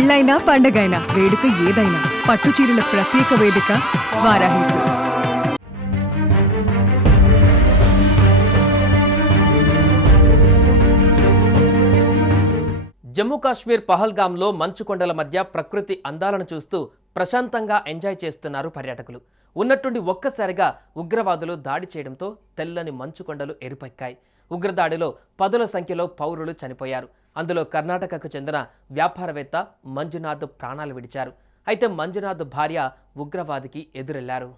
పెళ్ళైనా పండగైనా వేడుక ఏదైనా పట్టు చీరల ప్రత్యేక వేదిక వారాహి సిల్క్స్. జమ్మూ కాశ్మీర్ పహల్గామ్లో మంచు కొండల మధ్య ప్రకృతి అందాలను చూస్తూ ప్రశాంతంగా ఎంజాయ్ చేస్తున్నారు పర్యాటకులు. ఉన్నట్టుండి ఒక్కసారిగా ఉగ్రవాదులు దాడి చేయడంతో తెల్లని మంచు కొండలు ఎరుపెక్కాయి. ఉగ్రదాడిలో పదుల సంఖ్యలో పౌరులు చనిపోయారు. అందులో కర్ణాటకకు చెందిన వ్యాపారవేత్త మంజునాథ్ ప్రాణాలు విడిచారు. అయితే మంజునాథ్ భార్య ఉగ్రవాదికి ఎదురెళ్లారు.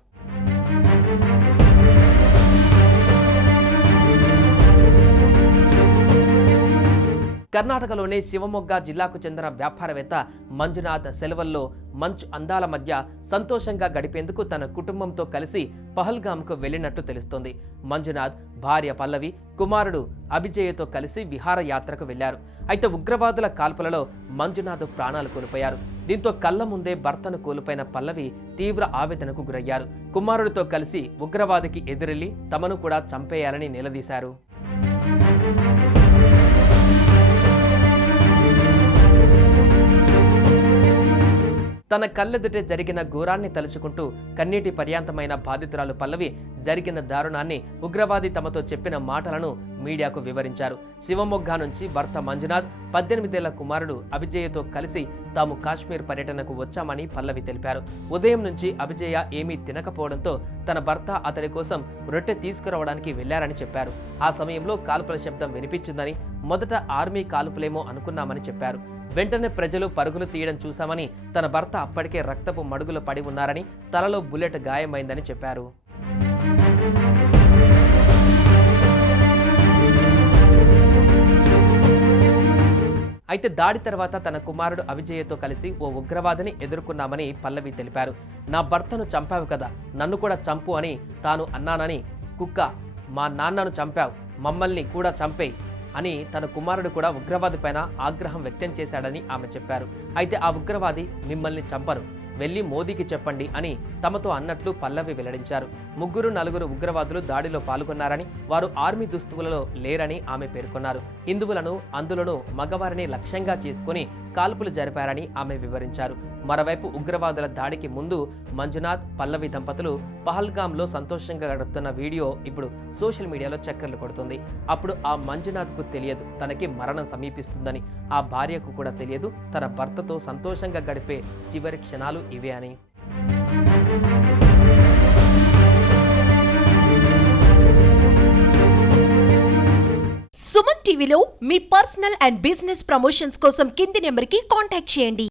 కర్ణాటకలోని శివమొగ్గ జిల్లాకు చెందిన వ్యాపారవేత్త మంజునాథ్ సెలవుల్లో మంచు అందాల మధ్య సంతోషంగా గడిపేందుకు తన కుటుంబంతో కలిసి పహల్గామ్కు వెళ్లినట్టు తెలుస్తోంది. మంజునాథ్ భార్య పల్లవి, కుమారుడు అభిజయ్తో కలిసి విహారయాత్రకు వెళ్లారు. అయితే ఉగ్రవాదుల కాల్పులలో మంజునాథ్ ప్రాణాలు కోల్పోయారు. దీంతో కళ్ల ముందే భర్తను కోల్పోయిన పల్లవి తీవ్ర ఆవేదనకు గురయ్యారు. కుమారుడితో కలిసి ఉగ్రవాదికి ఎదురెళ్లి తమను కూడా చంపేయాలని నిలదీశారు. తన కళ్ళెదుటే జరిగిన ఘోరాన్ని తలుచుకుంటూ కన్నీటి పర్యాంతమైన బాధితురాలు పల్లవి జరిగిన దారుణాన్ని, ఉగ్రవాది తమతో చెప్పిన మాటలను మీడియాకు వివరించారు. శివమొగ్గ నుంచి భర్త మంజునాథ్, 18 ఏళ్ల కుమారుడు అభిజయ్తో కలిసి తాము కాశ్మీర్ పర్యటనకు వచ్చామని పల్లవి తెలిపారు. ఉదయం నుంచి అభిజయ ఏమీ తినకపోవడంతో తన భర్త అతడి కోసం రొట్టె తీసుకురావడానికి వెళ్లారని చెప్పారు. ఆ సమయంలో కాల్పుల శబ్దం వినిపించిందని, మొదట ఆర్మీ కాల్పులేమో అనుకున్నామని చెప్పారు. వెంటనే ప్రజలు పరుగులు తీయడం చూశామని, తన భర్త అప్పటికే రక్తపు మడుగులు పడి ఉన్నారని, తలలో బుల్లెట్ గాయమైందని చెప్పారు. అయితే దాడి తర్వాత తన కుమారుడు అభిజయ్తో కలిసి ఓ ఉగ్రవాదిని ఎదుర్కొన్నామని పల్లవి తెలిపారు. నా భర్తను చంపావు కదా, నన్ను కూడా చంపు అని తాను అన్నానని, కుక్క మా నాన్నను చంపావు, మమ్మల్ని కూడా చంపేయి అని తన కుమారుడు కూడా ఉగ్రవాది పైన ఆగ్రహం వ్యక్తం చేశాడని ఆమె చెప్పారు. అయితే ఆ ఉగ్రవాది మిమ్మల్ని చంపరు, వెళ్లి మోదీకి చెప్పండి అని తమతో అన్నట్లు పల్లవి వెల్లడించారు. 3-4 ఉగ్రవాదులు దాడిలో పాల్గొన్నారని, వారు ఆర్మీ దుస్తువులలో లేరని ఆమె పేర్కొన్నారు. హిందువులను, అందులోనూ మగవారిని లక్ష్యంగా చేసుకుని కాల్పులు జరిపారని ఆమె వివరించారు. మరోవైపు ఉగ్రవాదుల దాడికి ముందు మంజునాథ్, పల్లవి దంపతులు పహల్గామ్లో సంతోషంగా గడుపుతున్న వీడియో ఇప్పుడు సోషల్ మీడియాలో చక్కర్లు కొడుతుంది. అప్పుడు ఆ మంజునాథ్కు తెలియదు తనకి మరణం సమీపిస్తుందని, ఆ భార్యకు కూడా తెలియదు తన భర్తతో సంతోషంగా గడిపే చివరి క్షణాలు ఇవే అని. సుమన్ టీవీలో మీ పర్సనల్ అండ్ బిజినెస్ ప్రమోషన్స్ కోసం కింది నెంబర్కి కాంటాక్ట్ చేయండి.